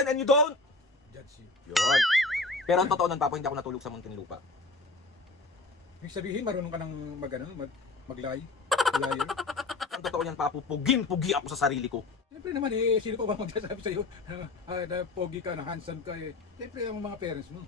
listen and you don't Judge you. yun. Pero ang totoo nun, Papo, hindi ako natulog sa Muntinlupa. Ibig sabihin, marunong ka nang mag-lie? Liar? Ang totoo niyan, Papo, puging-pugi ako sa sarili ko. Siyempre naman sino pa ba magsasabi sa'yo na pogi ka, na handsome ka Siyempre ang mga parents mo.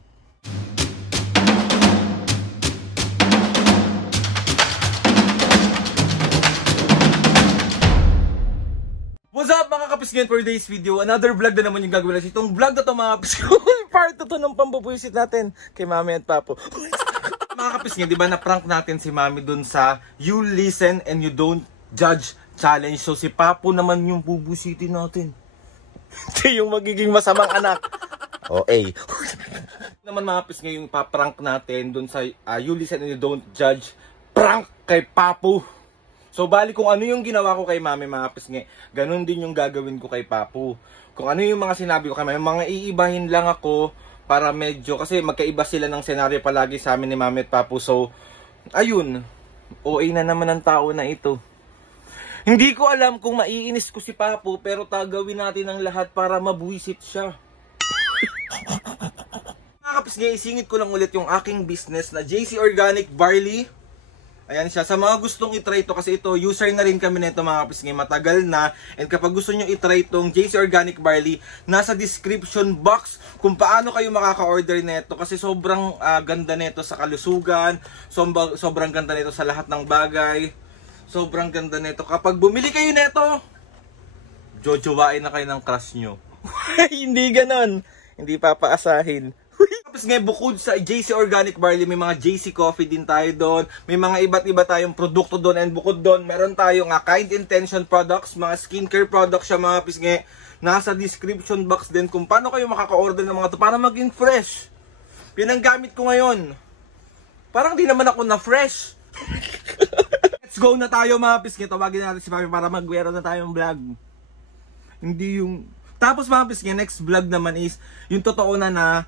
What's up mga kapisgen, for today's video? Another vlog na naman yung gagawin natin. Itong vlog na to mga kapisgen, part 2 ng pambubuisit natin kay Mami at Papo. Mga kapisgen, di ba na-prank natin si Mami dun sa You Listen and You Don't Judge Challenge. So si Papo naman yung bubusitin natin. Siya yung magiging masamang anak. Okay. Naman mga kapisgen, yung paprank natin dun sa You Listen and You Don't Judge prank kay Papo. So bali kung ano yung ginawa ko kay Mami mga kapisngi, ganun din yung gagawin ko kay Papo. Kung ano yung mga sinabi ko kay Mami, mga iibahin lang ako para medyo, kasi magkaiba sila ng senaryo palagi sa amin ni Mami at Papo. So, ayun, OA na naman ang tao na ito. Hindi ko alam kung maiinis ko si Papo, pero tagawin natin ang lahat para mabuisit siya. Mga kapisngi, isingit ko lang ulit yung aking business na JC Organic Barley. Ayan siya. Sa mga gustong itry ito, kasi ito, user na rin kami nito mga kapisngi, matagal na. And kapag gusto nyo itry itong JC Organic Barley, nasa description box kung paano kayo makaka-order nito. Kasi sobrang ganda nito sa kalusugan, sobrang ganda nito sa lahat ng bagay. Sobrang ganda nito. Kapag bumili kayo nito, jojowain na kayo ng crush nyo. Hindi ganon. Hindi papaasahin. Tapos ngayon, bukod sa JC Organic Barley, may mga JC Coffee din tayo doon. May mga iba't iba tayong produkto doon. And bukod doon, meron tayong Kind Intention products, mga skincare products siya mga pisngi. Nasa description box din kung paano kayo makaka-order ng mga to para maging fresh. Yun ang gamit ko ngayon. Parang di naman ako na fresh. Let's go na tayo mga pisngi. Tawagin natin si Mami para magwero na tayong vlog. Hindi yung... Tapos mga pisngi, next vlog naman is yung totoo na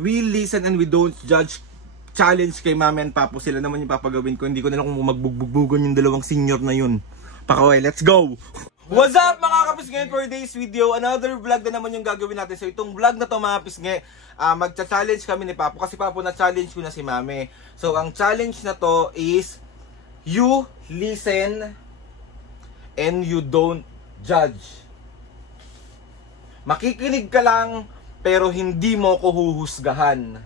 we listen and we don't judge challenge kay Mami and Papo. Sila naman yung papagawin ko. Hindi ko na lang kung magbugbugan yung dalawang senior na yun. Pakaway, let's go! What's up mga kapisngi, for today's video? Another vlog na naman yung gagawin natin. So itong vlog na to mga kapisngi, magcha-challenge kami ni Papo. Kasi Papo na-challenge ko na si Mami. So ang challenge na to is you listen and you don't judge. Makikinig ka lang pero hindi mo ko huhusgahan.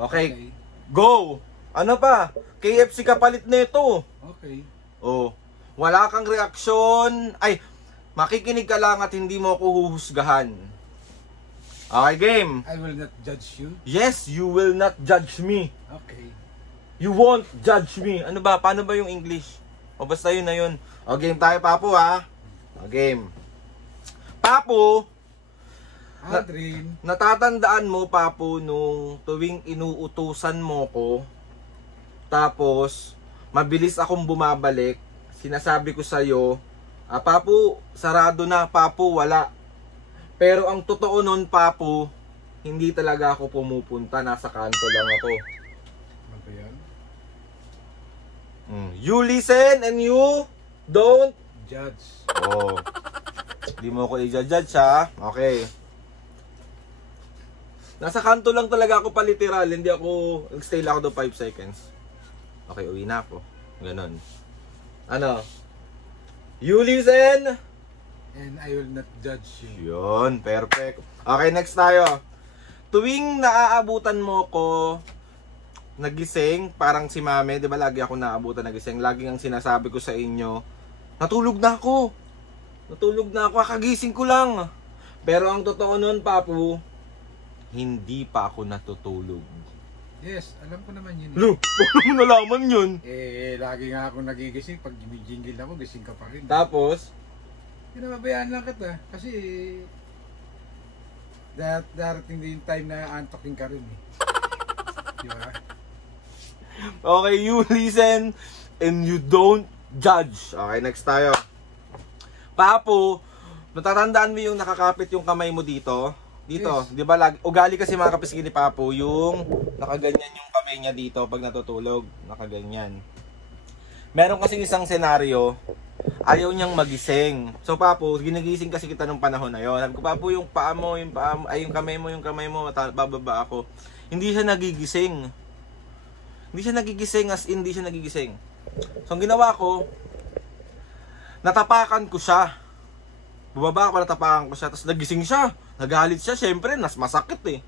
Okay. Go! Ano pa? KFC kapalit nito. Okay. Oh, wala kang reaksyon. Ay, makikinig ka lang at hindi mo ko huhusgahan. Okay, game. I will not judge you. Yes, you will not judge me. Okay. You won't judge me. Ano ba? Paano ba yung English? O basta yun na yun. O game tayo, Papo, ha? O game. Papo, Aldrin. natatandaan mo, Papo, nung tuwing inuutusan mo ko, tapos mabilis akong bumabalik, sinasabi ko sa'yo, Papo, sarado na, Papo, wala. Pero ang totoo nun, Papo, hindi talaga ako pumupunta, nasa kanto lang ako. Ano ba yan? You listen and you don't Judge. Oh. Hindi mo ako i-judge, ha? Okay. Nasa kanto lang talaga ako pa literal. Hindi ako, nag-stay lang ako doon 5 seconds. Okay, uwi na ako. Ganon. Ano? You listen. And I will not judge you. Yun, perfect. Okay, next tayo. Tuwing naaabutan mo ko nagising, parang si Mami, di ba lagi ako naaabutan nagising, lagi ang sinasabi ko sa inyo, natulog na ako. Natulog na ako, kakagising ko lang. Pero ang totoo nun, Papo, hindi pa ako natutulog. Yes, alam ko naman yun. Lo, paano mo nalaman yun? Lagi nga ako nagigising. Pag jingle ako, gising ka pa rin. Tapos, pinababayaan lang kita. Kasi, darating din yung time na antokin ka rin. Diba? okay, you listen and you don't judge. Okay, next tayo. Papo, natatandaan mo yung nakakapit yung kamay mo dito? Dito, yes. Di ba ugali kasi mga kapisgi ni Papo, yung nakaganyan yung kamay niya dito pag natutulog, nakaganyan. Meron kasing isang senaryo, ayaw niyang magising. So Papo, ginagising kasi kita nung panahon na yon. Sabi ko, Papo, yung paa mo, ay yung kamay mo, bababa ako. Hindi siya nagigising. Hindi siya nagigising, as in, hindi siya nagigising. So ang ginawa ko, natapakan ko siya. Bubaba ako, natapakan ko siya, tapos nagising siya. Nagalit siya, syempre, masakit eh.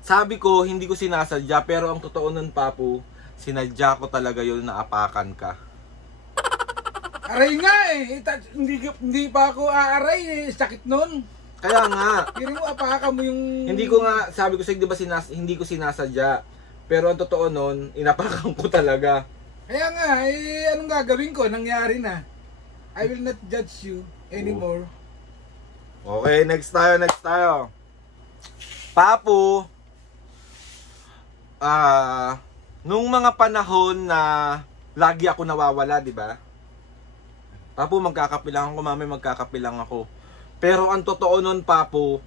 Sabi ko, hindi ko sinasadya, pero ang totoo nun, Papo, sinadya ko talaga yun na apakan ka. Aray nga eh. Hindi pa ako aaray eh. Sakit nun. Kaya nga. Kiri mo, apakan mo yung... Hindi ko nga, sabi ko sa'yo, di ba hindi ko sinasadya. Pero ang totoo nun, inapakan ko talaga. Kaya nga, eh, anong gagawin ko? Nangyari na. I will not judge you anymore. Okay, next tayo. Papo, nung mga panahon na lagi ako nawawala, di ba? Papo, magkakapilang ako, mami, magkakapilang ako. Pero ang totoo nun, Papo,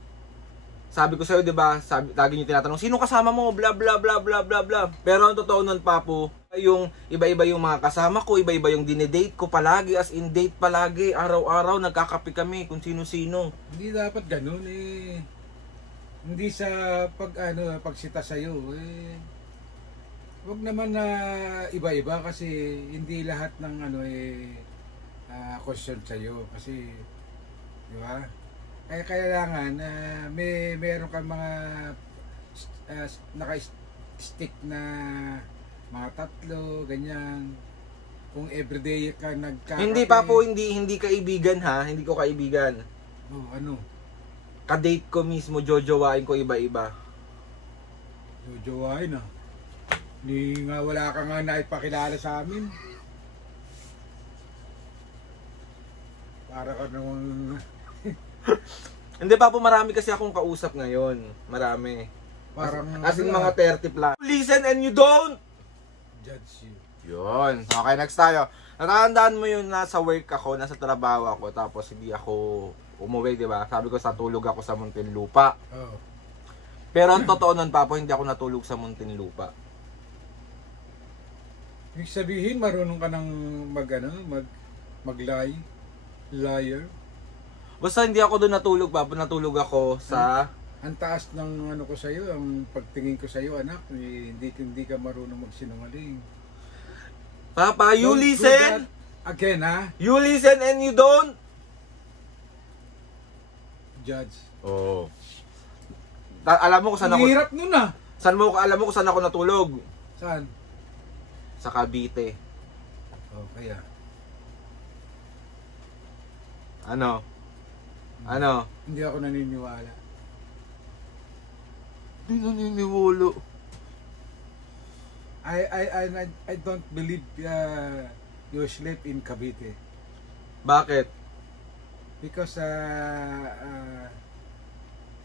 sabi ko sa'yo, di ba, lagi niyo tinatanong, sino kasama mo? Bla bla bla bla bla bla. Pero ang totoo nun, Papo, yung iba-iba yung mga kasama ko, iba-iba yung dinedate ko palagi, as in date palagi, araw-araw, nagkakape kami kung sino-sino. Hindi dapat ganun eh. Hindi sa pagsita sa'yo eh. Huwag naman na iba-iba kasi hindi lahat ng question sa'yo kasi, di ba? Kaya kailangan meron kang mga naka-stick na mga 3, ganyan. Kung everyday ka nagkakape. Hindi, Papo, hindi kaibigan ha, hindi ko kaibigan. Oh, ano? Ka-date ko mismo, jojowain ko iba-iba. Jojowain ah. Hindi nga wala ka nga naipakilala sa amin. Para ka namang... Hindi, Papo, marami kasi akong kausap ngayon. Marami. Parang... As in mga 30 plus. Listen and you don't! Judge you. Yun. Okay, next tayo. Natandaan mo yun, nasa work ako, nasa trabaho ako, tapos hindi ako umuwi, di ba? Sabi ko, sa tulog ako sa Muntinlupa. Oh. Pero ang totoo nun, Papo, hindi ako natulog sa Muntinlupa. Ibig sabihin, marunong ka ng mag-lie? Liar? Basta hindi ako doon natulog, Papo. Natulog ako sa... Ang taas ng ko sa'yo, ang pagtingin ko sa'yo, anak, hindi ka marunong magsinungaling. Papa, you Don't do listen! that again, ha? You listen and you don't! Judge. Oh. Alam mo kung saan Ang ako... hirap nun ah. Alam mo kung saan ako natulog? Saan? Sa Cavite. Oh, kaya. Ano? Hindi ako naniniwala. Hindi naniniwala. I don't believe you sleep in Cavite. Bakit? Because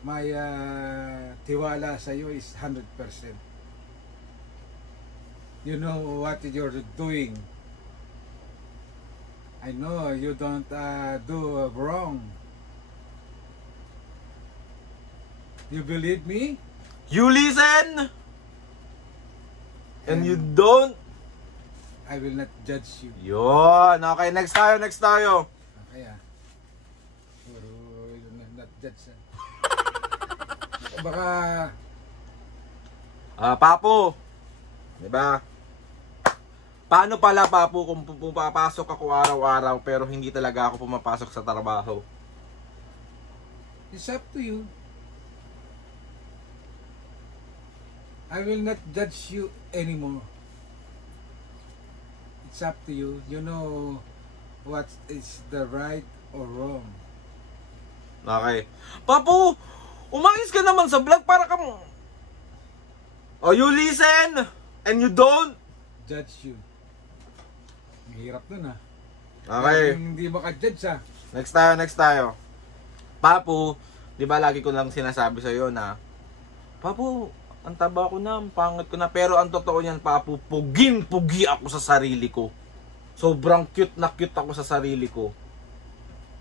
my tiwala sa iyo is 100%. You know what you're doing. I know you don't do wrong. You believe me? You listen! And you don't? I will not judge you. Yun. Okay, next tayo. Kaya, puro not judge. Baka, Papo. Diba? Paano pala, Papo, kung pumapasok ako araw-araw pero hindi talaga ako pumapasok sa trabaho? it's up to you. I will not judge you anymore. It's up to you. You know what is the right or wrong. Okay. Papo, umayos ka naman sa vlog para kang... Oh, you listen and you don't? Judge you. Ang hirap nun ah. Okay. Hindi maka-judge ah. Next tayo. Papo, di ba lagi ko lang sinasabi sa'yo na, Papo, ang taba ko na, ang pangit ko na. Pero ang totoo niyan, Papo, puging-pugi ako sa sarili ko. Sobrang cute na cute ako sa sarili ko.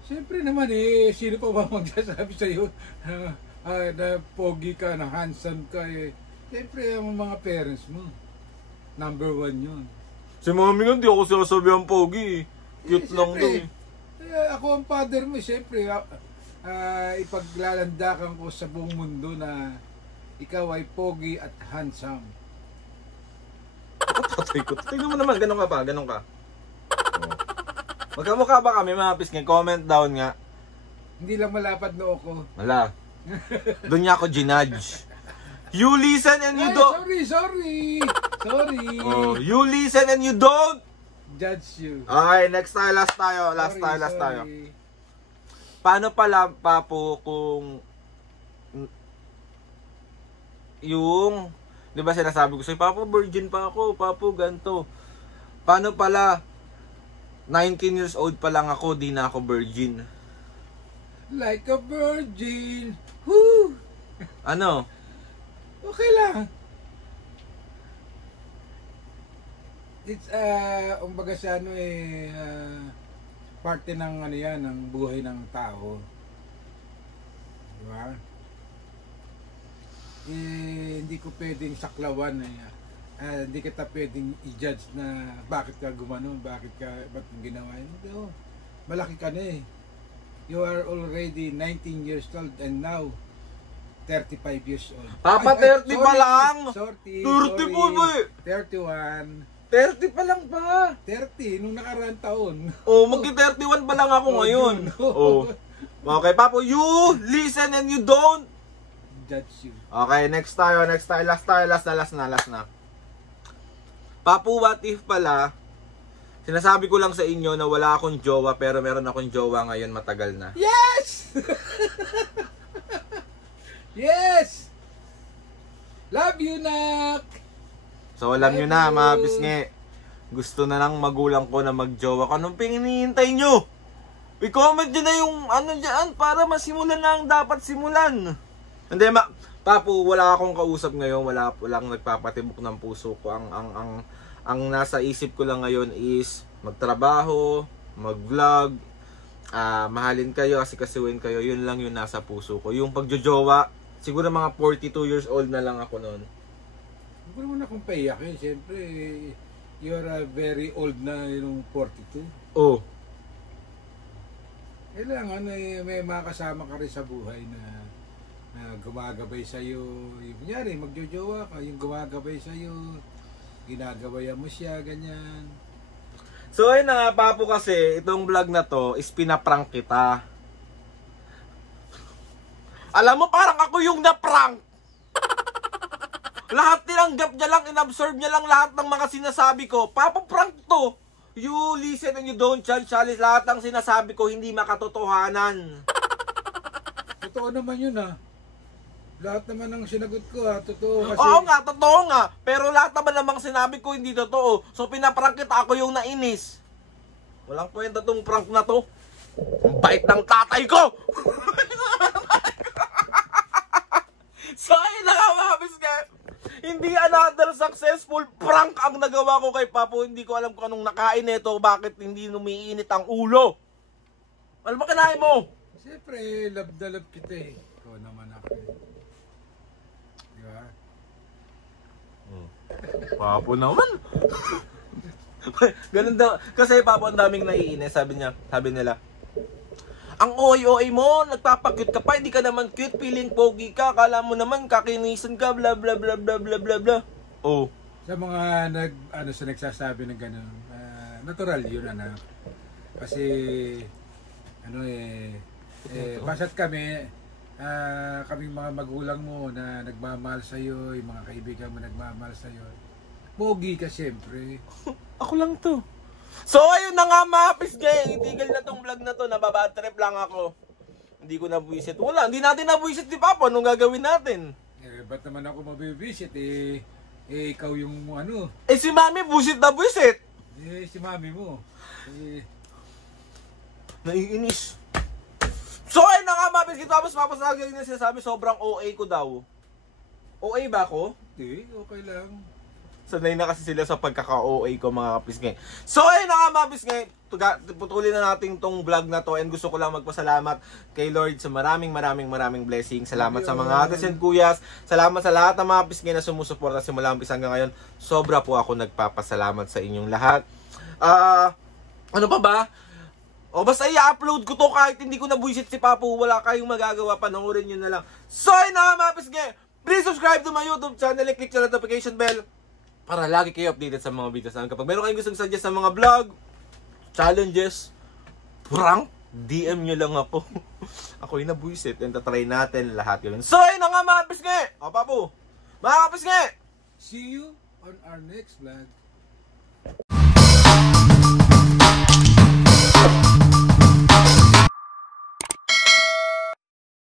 Siyempre naman eh, sino pa ba magsasabi sa'yo na pogi ka, na handsome ka eh. Siyempre ang mga parents mo. Number 1 yun. Si mami nga, di ako sinasabihan pogi. Cute lang daw siyempre, ako ang father mo, siyempre, ipaglalandakan ko sa buong mundo na ikaw ay pogi at handsome. Patay ko. Tingnan mo naman, ganun ka pa, ganun ka. Oh. Magkamukha ba kami mga pisngay? Comment down nga. Hindi lang malapad noo ko. Wala. Doon niya ako ginudge. You listen and you Ay, don't. sorry. Oh, you listen and you don't. Judge you. Okay, next tayo, last tayo. Last tayo. Paano pala, Papo, kung yung, di ba sinasabi ko sa'yo, Papo, virgin pa ako, Papo, ganto. Paano pala, 19 years old pa lang ako, di na ako virgin? Like a virgin. Woo! Ano? Okay lang. It's umbaga sa ano parte ng ano yan, ng buhay ng tao. Di ba? Hindi ko pwedeng saklawan hindi kita pwedeng i-judge na bakit ka gumano, ba't mo ginawa yun. No, malaki ka na eh. You are already 19 years old and now 35 years old. Papa, 30 pa lang! Sorry. 30 po ba eh? 31. 30 pa lang ba? 30, nung nakaraang taon. Oh, magki-31 pa lang ako ngayon. Oh. Okay, Papo, you listen and you don't. Judge you. Okay, next tayo. Last na. Papo, what if pala, sinasabi ko lang sa inyo na wala akong jowa pero meron akong jowa ngayon matagal na. Yes! Yes! Love you, Nak! So, alam nyo na, mga pisngi. Gusto na lang magulang ko na magjowa ko. Anong pinihintay nyo? I-comment nyo na yung ano dyan para masimulan na ang dapat simulan. Hindi, Papo, wala akong kausap ngayon. Walang nagpapatibok ng puso ko. Ang nasa isip ko lang ngayon is magtrabaho, mag-vlog, mahalin kayo, asikasuhin kayo. Yun lang yung nasa puso ko. Yung pagjojowa, siguro mga 42 years old na lang ako noon. Huwag naman akong paiyak eh. Siyempre, you're very old na yung 42. Oh. Kailangan may makasama ka rin sa buhay na gumagabay sa'yo. Kunyari, magjojowa ka, yung gumagabay sa'yo, ginagabayan mo siya, ganyan. So ayun na nga, Papo, kasi itong vlog na to is pinaprank kita. Alam mo, parang ako yung na-prank. Lahat tinanggap niya lang, inabsorb niya lang lahat ng mga sinasabi ko. Papo, prank to. You listen and you don't judge, Charlie. Lahat ng sinasabi ko hindi makatotohanan. Totoo naman yun Lahat naman ng sinagot ko totoo kasi... Oo nga, totoo nga. Pero lahat naman namang sinabi ko hindi totoo. So pinaprank kita, ako yung nainis. Walang kwenta tong prank na to. Ang bait ng tatay ko! So ayun na nga, mga biscuit. Hindi another successful prank ang nagawa ko kay Papo. Hindi ko alam kung anong nakain nito, bakit hindi umiinit ang ulo. Ano ba kinain mo? Siyempre, love na love kita eh. Ikaw naman ako eh. Diba? Papo naman. Ganun daw. Kasi Papo ang daming naiinis. Sabi nila, ang OA mo, nagpapakute ka pa, hindi ka naman cute, feeling pogi ka, kala mo naman kakinisan ka, bla bla bla bla bla bla bla. Oh. Sa mga nagsasabi ng gano'n, natural yun kasi basta't kaming mga magulang mo na nagmamahal sa'yo, yung mga kaibigan mo nagmamahal sa'yo, pogi ka siyempre. Ako lang to. So ayun na nga, mga pisgay, itigil na tong vlog na to, nababad trip lang ako. Hindi ko nabuisit. Wala, hindi natin nabuisit ni Papa, anong gagawin natin? Ba't naman ako mabibisit ikaw yung si Mami buisit na buisit. Si Mami mo naiinis. So ayun na nga, mga pisgay, tapos lagi na sinasabi sobrang OA ko daw. OA ba ako? hindi, okay lang. Sanay na kasi sila sa pagkaka-OA ko mga kapisngay. So ayun na nga mga kapisngay, putulin na natin tong vlog na to and gusto ko lang magpasalamat kay Lord sa maraming blessings. Salamat sa mga ates and kuyas. Salamat sa lahat ng mga kapisngay na sumusuporta simula umpisa hanggang ngayon. Sobra po ako nagpapasalamat sa inyong lahat. Ano pa ba? O basta i-upload ko to kahit hindi ko nabuisit si Papu. Wala kayong magagawa, panoorin nyo na lang. So ayun na mga kapisngay, please subscribe to my YouTube channel and click sa notification bell para lagi kayo updated sa mga videos namin. Kapag meron kayong gustong suggest sa mga vlog, challenges, prank, DM nyo lang ako. Ako yung nabuisit and tatry natin lahat yun. So ayun na nga mga kapisngay. O Papu, mga kapisngay, See you on our next vlog.